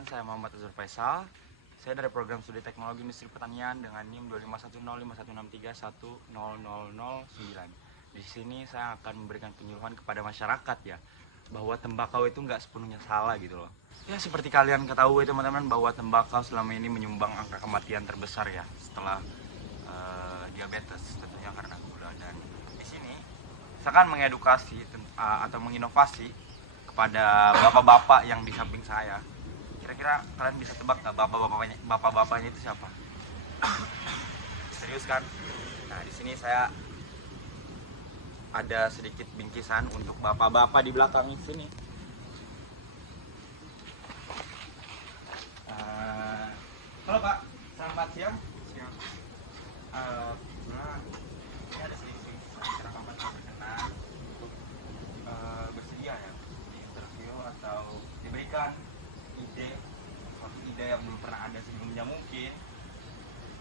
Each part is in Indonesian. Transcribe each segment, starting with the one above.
perkenalkan, saya Muhammad Azhar Faisal. Saya dari program studi teknologi industri pertanian dengan NIM 251051631600009. Di sini saya akan memberikan penyuluhan kepada masyarakat ya, bahwa tembakau itu nggak sepenuhnya salah gitu loh. Ya seperti kalian ketahui teman-teman, bahwa tembakau selama ini menyumbang angka kematian terbesar ya setelah diabetes, tentunya karena gula. Dan di sini saya akan mengedukasi atau menginovasi kepada bapak-bapak yang di samping saya. Kira-kira kalian bisa tebak nggak bapak-bapaknya itu siapa? Serius kan? Nah di sini saya ada sedikit bingkisan untuk bapak-bapak di belakang sini. Halo Pak, selamat siang. Siang. Nah, ini ada sedikit serangkaian berkenan untuk bersedia ya di interview atau diberikan suatu ide yang belum pernah ada sebelumnya mungkin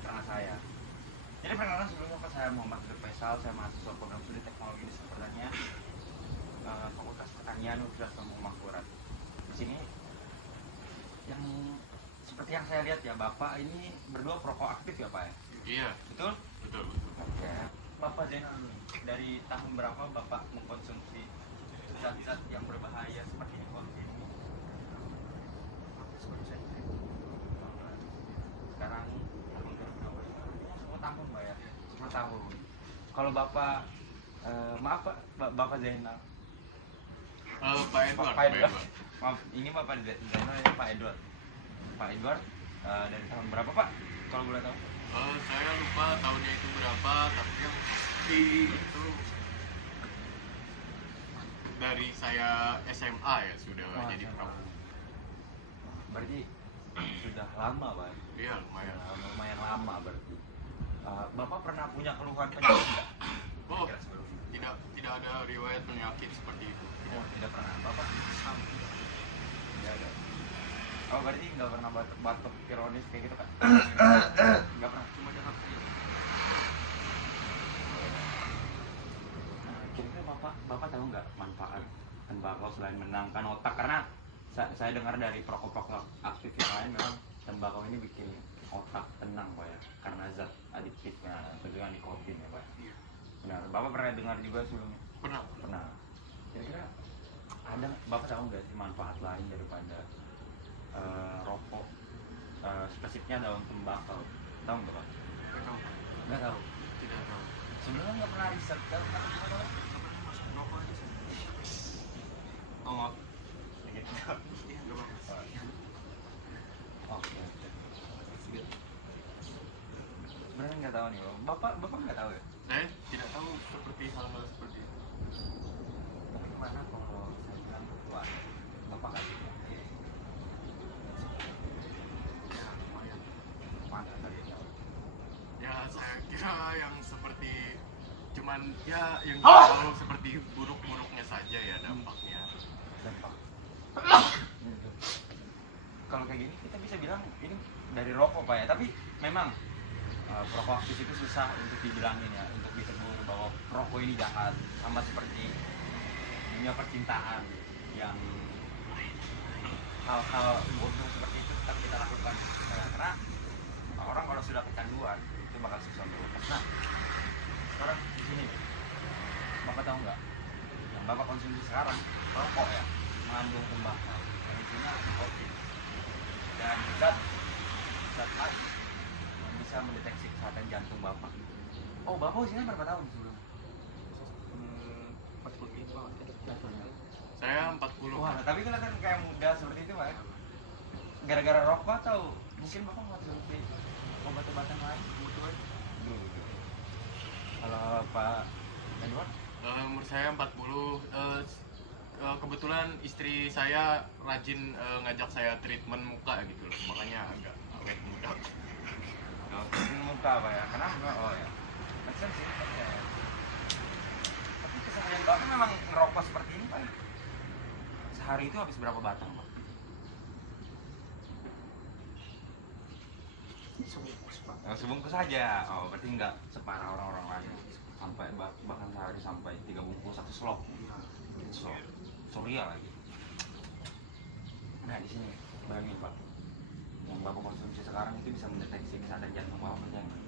karena saya. Jadi perkenalan sebelumnya, Pak, saya Muhammad Azhar Faisal, saya mahasiswa program studi teknologi industri pertanian, Fakultas Pertanian Universitas Muhammadiyah. Di sini yang seperti yang saya lihat ya, Bapak ini berdua perokok aktif ya, Pak ya? Iya. Betul? Betul. Oke. Bapak Zainal, dari tahun berapa Bapak mengkonsumsi zat-zat yang berbahaya seperti nikotin? Sekarang tahun berapa? 10 tahun, Pak ya? 10 tahun. Kalau Bapak, maaf Pak, Bapak Zainal. Pak Edward. Pak Edward. Maaf, ini Bapak Zainal, ini Pak Edward. Pak Edward, dari tahun berapa Pak? Kalau boleh tahu? Saya lupa tahunnya itu berapa, tapi yang di itu dari saya SMA ya sudah jadi perokok. Berarti sudah lama Pak? Iya, lumayan. Lumayan lama berarti. Bapak pernah punya keluhan penyakit nggak? Oh, tidak ada riwayat penyakit seperti itu. Oh, tidak pernah. Bapak tidak ada. Oh, berarti nggak pernah batuk ironis kayak gitu kan? Nggak pernah, cuma jangka kecil. Kira-kira Bapak tahu nggak manfaat tembakau selain menenangkan otak? Karena saya dengar dari perokok-perokok aktif yang lain, memang tembakau ini bikin otak tenang Pak ya, karena zat adiktifnya tentunya nikotin ya Pak. Iya. Benar. Bapak pernah dengar juga sebelumnya? Pernah. Pernah. Kira-kira ada Bapak tahu nggak sih manfaat lain daripada rokok, spesifiknya daun tembakau? Tahu nggak Pak? Nggak tahu. Nggak tahu. Tidak tahu. Sebelumnya nggak pernah riset kan? Oh maaf. Sedikit. Iya, nggak apa-apa. Oke. Sebenarnya nggak tahu nih Bapak nggak tahu ya? Saya tidak tahu seperti hal-hal seperti itu. Tapi gimana kalau saya bilang wah Bapak kasih mana tadi ya? Ya, saya kira yang seperti cuman ya yang tahu seperti buruk-buruknya saja ya dampaknya. Dampak. Kalau kayak gini kita bisa bilang ini dari rokok Pak ya, tapi memang perokok aktif itu susah untuk dibilangin ya, untuk ditegur bahwa rokok ini jahat, sama seperti dunia percintaan yang hal-hal bodoh seperti itu tetap kita lakukan. Karena orang kalau sudah kecanduan itu bakal susah untuk lepas. Nah, sekarang di sini Bapak tahu nggak yang Bapak konsumsi sekarang rokok ya, mengandung tembakau, isinya nikotin dan zat lain yang bisa mendeteksi kesehatan jantung Bapak. Oh, Bapak usianya berapa tahun sebelum? 40. Saya 40. Wah, tapi kelihatan kayak muda seperti itu Pak ya? Gara-gara rokok atau mungkin Bapak mengonsumsi obat-obatan lain? Kalau Pak Edward? Umur saya 40. Kebetulan istri saya rajin ngajak saya treatment muka gitu loh, makanya agak awet muda. Muka Pak ya? Kenapa? Oh ya, macam sih. Tapi keseharian Bapak memang ngerokok seperti ini Pak? Sehari itu habis berapa batang Pak? Sebungkus saja. Oh, berarti nggak separah orang-orang lain. Sampai bahkan sehari sampai 3 bungkus, 1 slop. Soria lagi. Nah di sini bayangin Pak, kesehatan jantung bapak percaya nggak?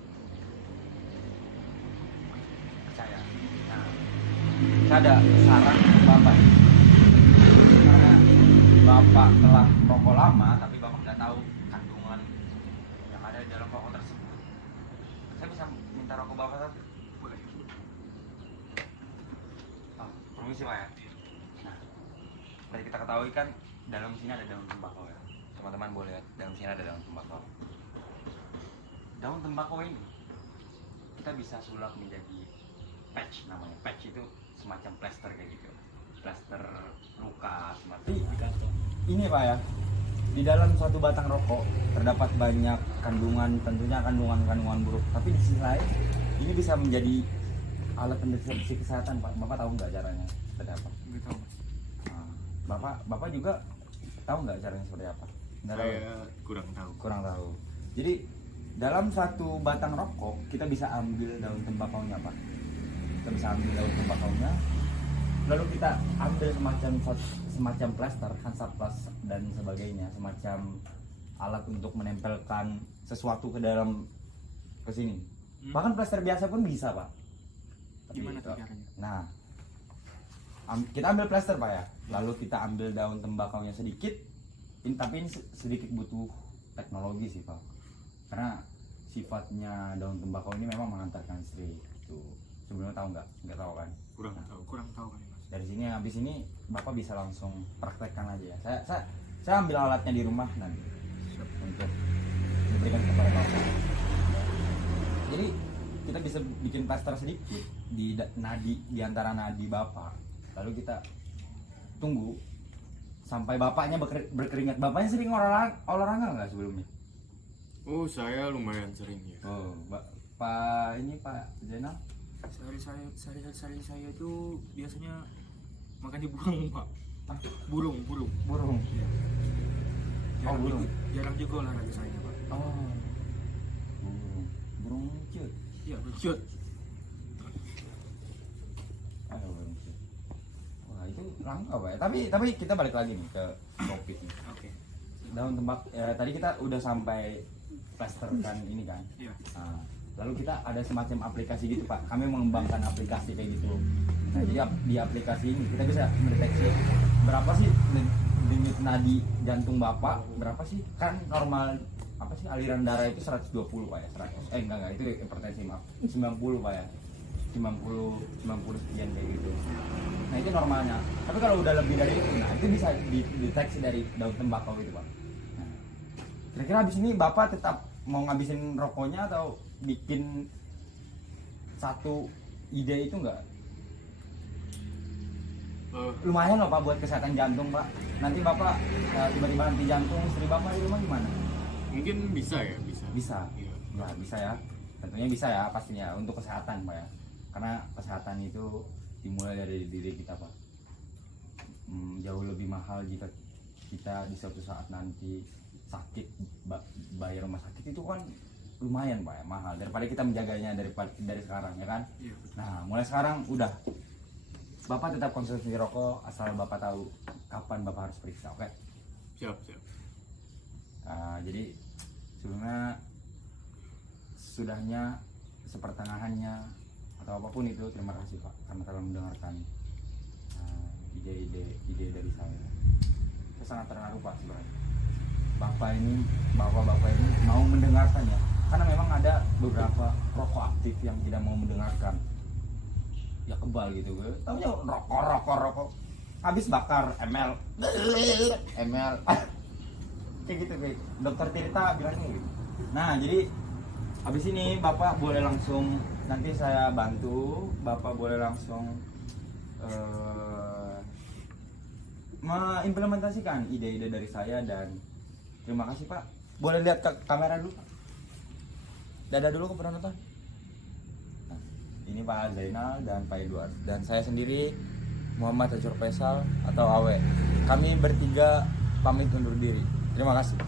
Percaya. Nah, saya ada saran untuk bapak. Karena bapak telah rokok lama, tapi bapak nggak tahu kandungan yang ada di dalam rokok tersebut. Saya bisa minta rokok bapak satu? Boleh. Oh, permisi pak ya. Nah, seperti kita ketahui kan dalam sini ada daun tembakau ya. Teman-teman boleh lihat dalam sini ada daun tembakau. Daun tembakau ini kita bisa sulap menjadi patch namanya. Patch itu semacam plester kayak gitu. Plester luka semacam. Ini pak ya. Di dalam suatu batang rokok terdapat banyak kandungan, tentunya kandungan buruk. Tapi di sisi lain ini bisa menjadi alat pendeteksi kesehatan pak. Bapak tahu nggak caranya seperti apa? Nggak tahu. Nah, bapak juga tahu nggak caranya seperti apa? Nggak tahu? Saya kurang tahu. Kurang tahu. Jadi dalam satu batang rokok kita bisa ambil daun tembakaunya pak. Kita bisa ambil daun tembakaunya, lalu kita ambil semacam plester, Hansaplast dan sebagainya, semacam alat untuk menempelkan sesuatu ke dalam ke sini. Bahkan plester biasa pun bisa pak. Gimana tuh caranya? Nah, kita ambil plester pak ya, lalu kita ambil daun tembakaunya sedikit. Tapi ini sedikit butuh teknologi sih pak, karena sifatnya daun tembakau ini memang mengantarkan listrik. Tuh, sebelumnya tahu nggak tahu kan? Kurang tahu kan mas. Dari sini habis ini bapak bisa langsung praktekkan aja ya. Saya ambil alatnya di rumah nanti untuk diberikan kepada bapak. Jadi kita bisa bikin plester sedikit di antara nadi bapak, lalu kita tunggu sampai bapaknya berkeringat. Bapaknya sering olahraga nggak sebelumnya? Oh, saya lumayan sering ya. Oh, Pak Zainal? Sehari-hari saya itu biasanya makan di burung pak. Burung. Burung. Ya. Oh, burung. Jarang juga olahraga saya pak. Oh, burung cut. Iya bercut. Ayo burung cut. Wah itu langka pak ya. Tapi kita balik lagi nih ke topik nih. Oke. Daun tadi kita udah sampai plasterkan ini kan. Iya. Nah, lalu kita ada semacam aplikasi gitu pak. Kami mengembangkan aplikasi kayak gitu. Nah jadi di aplikasi ini kita bisa mendeteksi berapa sih denyut nadi jantung bapak, berapa sih, kan normal apa sih aliran darah itu 120 pak ya, 100 enggak itu hipertensi maaf, 90 pak ya, 90 sekian kayak gitu. Nah itu normalnya. Tapi kalau udah lebih dari itu, nah itu bisa dideteksi dari daun tembakau itu pak. Nah, kira-kira habis ini bapak tetap mau ngabisin rokoknya atau bikin satu ide itu enggak? Lumayan loh pak buat kesehatan jantung pak. Nanti bapak tiba-tiba henti jantung, istri bapak di rumah gimana? Mungkin bisa ya, bisa. Bisa. Iya. Ya bisa ya. Tentunya bisa ya pastinya untuk kesehatan pak ya. Karena kesehatan itu dimulai dari diri kita pak. Jauh lebih mahal jika kita di suatu saat nanti sakit, bayar rumah sakit itu kan lumayan pak ya, mahal daripada kita menjaganya dari sekarang ya kan. Iya. Nah mulai sekarang udah bapak tetap konsumsi rokok asal bapak tahu kapan bapak harus periksa, oke? Siap. Jadi sebelumnya sudahnya sepertengahannya atau apapun itu, terima kasih pak karena telah mendengarkan ide dari saya. Saya sangat terharu pak sebenarnya. Bapak ini mau mendengarkannya, karena memang ada beberapa rokok aktif yang tidak mau mendengarkan. Ya kebal gitu gue. Tahunya rokok. Habis bakar ML. Kayak gitu kayak Dokter Tirta bilangnya gitu. Nah, jadi habis ini Bapak boleh langsung, nanti saya bantu, Bapak boleh langsung mengimplementasikan ide-ide dari saya. Dan terima kasih Pak. Boleh lihat ke kamera dulu Pak. Dadah dulu ke penonton. Nah, ini Pak Zainal dan Pak Edward dan saya sendiri Muhammad Azhar Faisal atau Awe. Kami bertiga pamit undur diri. Terima kasih.